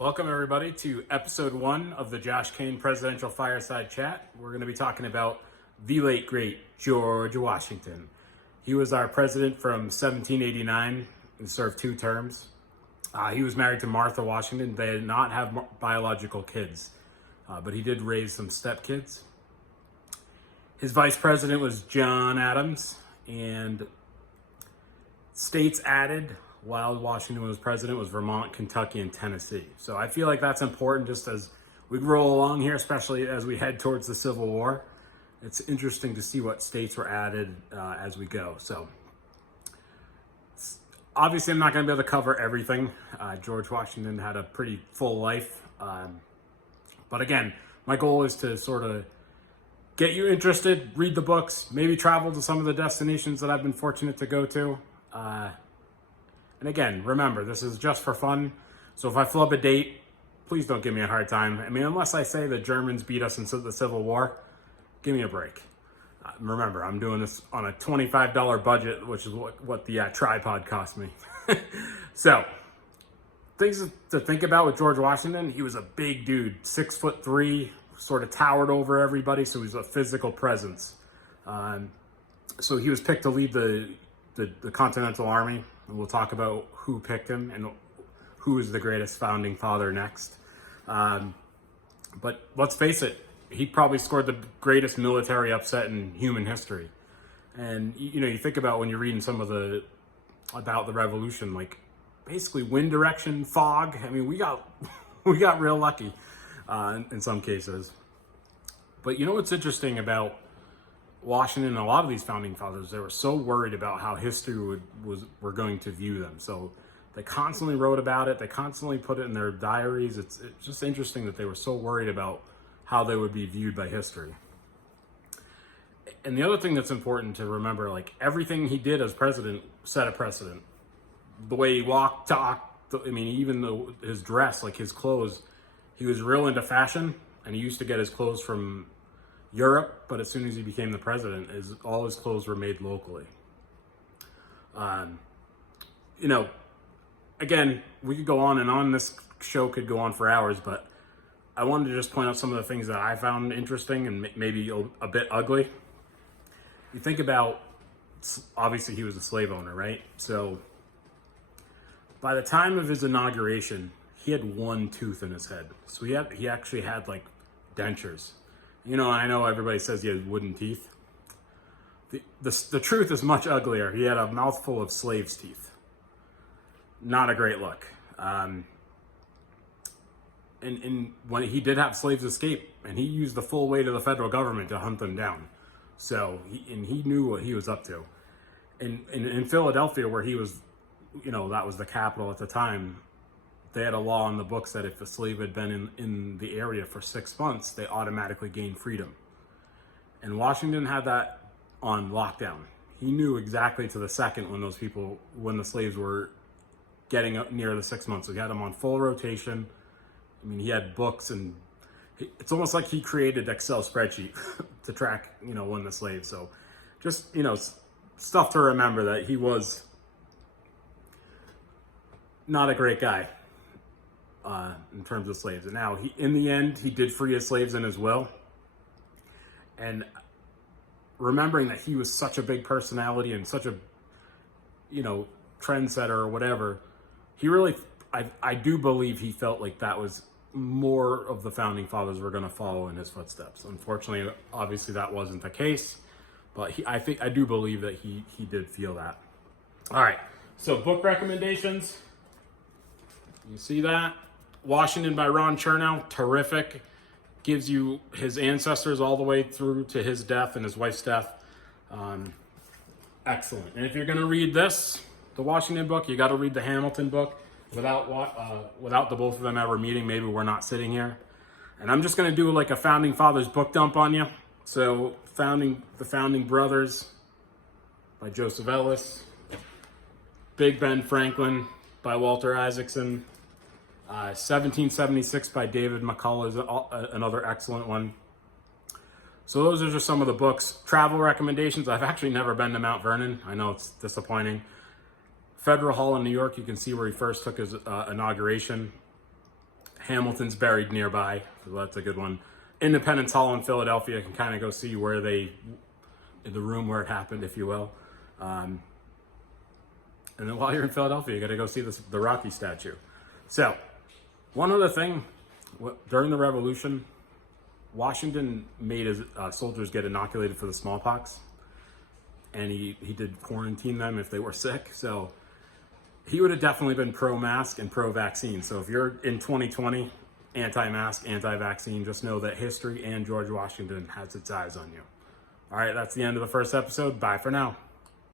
Welcome, everybody, to episode 1 of the Josh Kane Presidential Fireside Chat. We're going to be talking about the late, great George Washington. He was our president from 1789 and served 2 terms. He was married to Martha Washington. They did not have biological kids, but he did raise some stepkids. His vice president was John Adams, and states added while Washington was president was Vermont, Kentucky, and Tennessee. So I feel like that's important just as we roll along here, especially as we head towards the Civil War. It's interesting to see what states were added as we go. So obviously I'm not going to be able to cover everything. George Washington had a pretty full life. But again, my goal is to sort of get you interested, read the books, maybe travel to some of the destinations that I've been fortunate to go to. And again, remember, this is just for fun. So if I flub a date, please don't give me a hard time. I mean, unless I say the Germans beat us in the Civil War, give me a break. Remember, I'm doing this on a $25 budget, which is what the tripod cost me. So, things to think about with George Washington. He was a big dude, 6'3", sort of towered over everybody, so he was a physical presence. So he was picked to lead the Continental Army. And we'll talk about who picked him and who is the greatest founding father next. But let's face it, he probably scored the greatest military upset in human history. And you think about when you're reading some of about the Revolution, like basically wind direction, fog. I mean, we got real lucky in some cases. But you know what's interesting about Washington and a lot of these founding fathers, they were so worried about how history were going to view them. So they constantly wrote about it. They constantly put it in their diaries. It's just interesting that they were so worried about how they would be viewed by history. And the other thing that's important to remember, like everything he did as president set a precedent. The way he walked, talked, I mean, even his dress, like his clothes, he was real into fashion, and he used to get his clothes from Europe, but as soon as he became the president, all his clothes were made locally. Again, we could go on and on. This show could go on for hours, but I wanted to just point out some of the things that I found interesting and maybe a bit ugly. You think about, obviously he was a slave owner, right? So by the time of his inauguration, he had 1 tooth in his head. So he actually had like dentures. I know everybody says he had wooden teeth. The truth is much uglier. He had a mouthful of slaves' teeth. Not a great look. And when he did have slaves escape, and he used the full weight of the federal government to hunt them down. So, he knew what he was up to. In Philadelphia, where he was, that was the capital at the time, they had a law on the books that if a slave had been in the area for 6 months, they automatically gained freedom. And Washington had that on lockdown. He knew exactly to the second when the slaves were getting up near the 6 months. So he had them on full rotation. I mean, he had books, and it's almost like he created Excel spreadsheet to track, when the slaves. So just, stuff to remember that he was not a great guy. In terms of slaves. And now, in the end, he did free his slaves in his will. And remembering that he was such a big personality and such a, trendsetter or whatever, he really, I do believe he felt like that was more of the founding fathers were going to follow in his footsteps. Unfortunately, obviously that wasn't the case, but I do believe that he did feel that. All right, so book recommendations. You see that? Washington by Ron Chernow, terrific. Gives you his ancestors all the way through to his death and his wife's death. Excellent. And if you're going to read the Washington book, you got to read the Hamilton book. Without the both of them ever meeting, maybe we're not sitting here. And I'm just going to do like a Founding Fathers book dump on you. So, The Founding Brothers by Joseph Ellis. Big Ben Franklin by Walter Isaacson. 1776 by David McCullough is another excellent one. So those are just some of the books. Travel recommendations. I've actually never been to Mount Vernon. I know it's disappointing. Federal Hall in New York, you can see where he first took his inauguration. Hamilton's buried nearby, so that's a good one. Independence Hall in Philadelphia, can kind of go see where in the room where it happened, if you will. And then while you're in Philadelphia, you got to go see the Rocky statue. So, one other thing, during the Revolution, Washington made his soldiers get inoculated for the smallpox, and he did quarantine them if they were sick. So he would have definitely been pro-mask and pro-vaccine. So if you're in 2020, anti-mask, anti-vaccine, just know that history and George Washington has its eyes on you. All right, that's the end of the first episode. Bye for now.